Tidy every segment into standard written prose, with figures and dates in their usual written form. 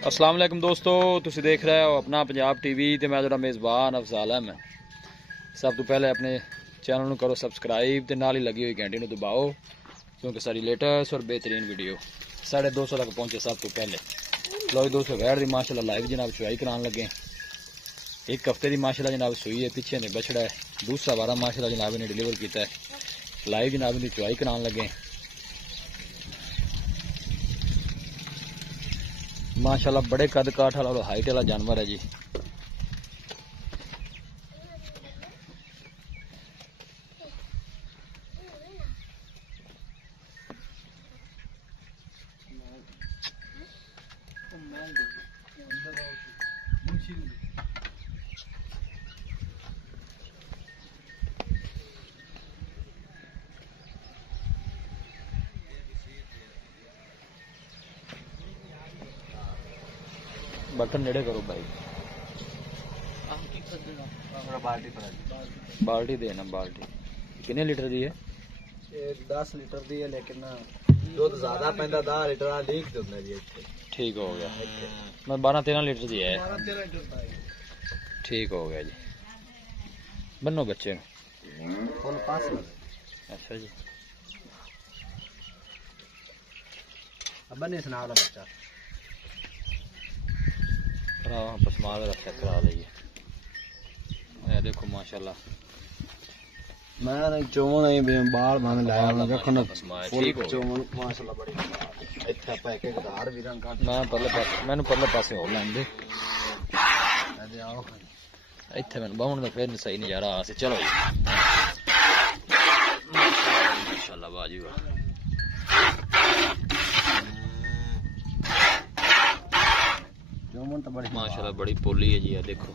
अस्सलाम वालेकुम दोस्तों, तुसी देख रहे हो अपना पंजाब टीवी ते मैं जरा मेज़बान अफजाल अहमद। सब तो पहले अपने चैनल को करो सब्सक्राइब ते नाल ही लगी हुई घंटी को दबाओ क्योंकि सारी लेटेस्ट और बेहतरीन वीडियो 250 तक पहुंचे। सब तो पहले लो 200 वैर की माशाल्लाह लाइव जनाब चुवाई कराने लगे। एक हफ्ते की माशाल्लाह जनाब सुई है, पीछे ने बछड़ा है, दूसरा वारा माशाल्लाह जनाब ने डिलीवर किया है। लाइव जनाब की चुवाई कराने लगे माशाल्लाह। बड़े कद काठ वाला और हाइट वाला जानवर है जी। बर्तन नेड़े करो भाई। बाल्टी देना। बाल्टी कितने लीटर दी है? 10 लीटर दी है, लेकिन दूध ज्यादा पैंदा 10 लीटर लीक दिंदा जी। ठीक हो गया, मैं 12-13 लीटर दी है। ठीक हो गया जी। बनो बच्चे फुल पास। अच्छा जी, अब बने सुना वाला बच्चा पसमा रक्षा करा दी है। देखो माशाल्लाह मैं चोन नहीं बाल भाने लाया मैं रखना ठीक हो चोन माशाल्लाह बड़ी इत्थे पैके गदार भी रंग काट मैं मैंने परले पासे हो लेंदे अरे आओ इत्थे मैं बाउन दा फिर सही नजारा आ से। चलो जी माशाल्लाह बाजी वाह। चोन तो बड़ी माशाल्लाह बड़ी पोली है जी। देखो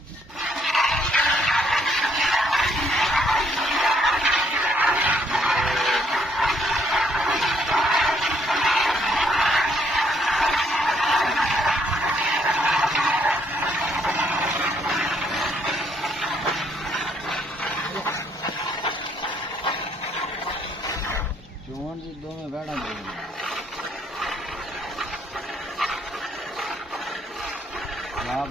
चोन जी दो में बैठा दे लाभ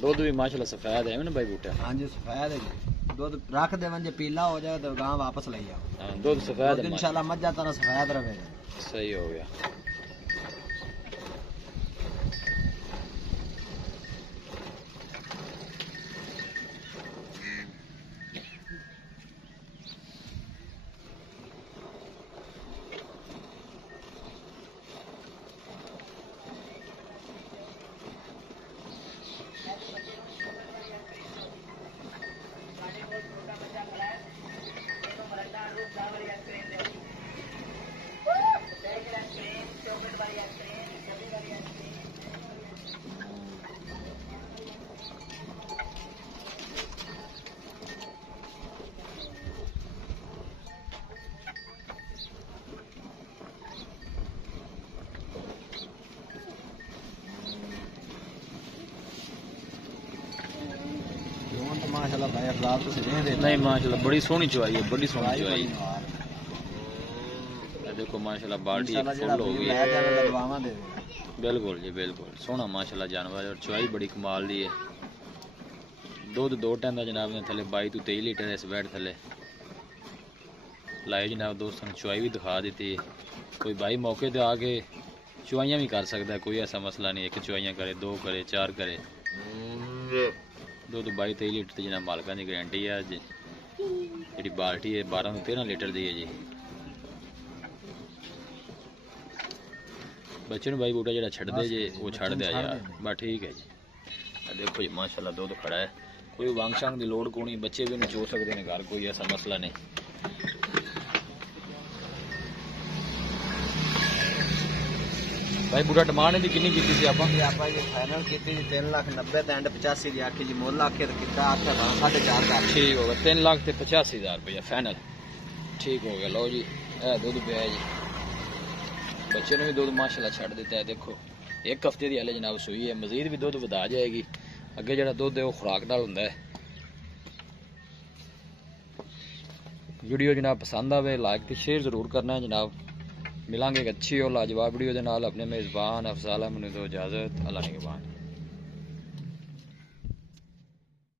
दूध भी माशाल्लाह सफेद है ना भाई बूटा। हाँ जी सफेद है जी। दूध रख दे जे पीला हो जाए तो गांव वापस ले आओ। दूध सफेद है इंशाल्लाह मज्जा तरह सफेद रहेगा। सही हो गया। माशाल्लाह भाई अफजाल तो नहीं माशाल्लाह बड़ी सोहनी चवाई है, बड़ी सोहनी चवाई। देखो माशाल्लाह बाल्टी इंशाल्लाह फुल जेड़ा हो गई ले है। जाने लगवावा दे बिल्कुल जी बिल्कुल सोहना माशाल्लाह जानवर और चुआई बड़ी कमाल दी है। दुध 2 टाइम का जनाब ने थले 22 तो 23 लीटर इस बैठ थले लाए जनाब। दोस्तों ने चुआई भी दिखा दी है। कोई भाई मौके पर आके चुआइयाँ भी कर सकता है, कोई ऐसा मसला नहीं है कि चुआइयाँ करे 2 करे 4 करे। दुध 22-23 लीटर की जनाब मालका की गारंटी है। जी जी बाल्टी है 12 तो 13 लीटर की है जी। बच्चे भाई बूटा जो छड़ दे जे वो छड़ दे यार बस ठीक है जी। देखो जी माशाल्लाह दूध खड़ा है, कोई वांग शांग की लोड़ को नहीं, बच्चे भी नहीं चो सकते हैं घर, कोई ऐसा मसला नहीं। भाई बूटा डिमांड की कितनी की थी आप? ये फाइनल की 3,90,000 एंड 85 की आखी जी मोल आखे तो कितना आखे 4,500 ठीक हो गया 3,85,000 रुपया फाइनल। ठीक हो गया। लो जी दूध पिया जी, बच्चे ने भी दूध माशाल्लाह छड़ दिता है। देखो 1 हफ्ते की हाले जनाब सूई है, मजीद भी दूध वधा जाएगी। अगे जो दुध है वो खुराक नाल हुंदा है। वीडियो जनाब पसंद आवे लाइक तो शेयर जरूर करना है जनाब। मिलांगे एक अच्छी और लाजवाब वीडियो के नाल। अपने मेज़बान अफजाल अहमद को इजाज़त। अल्लाह निगहबान।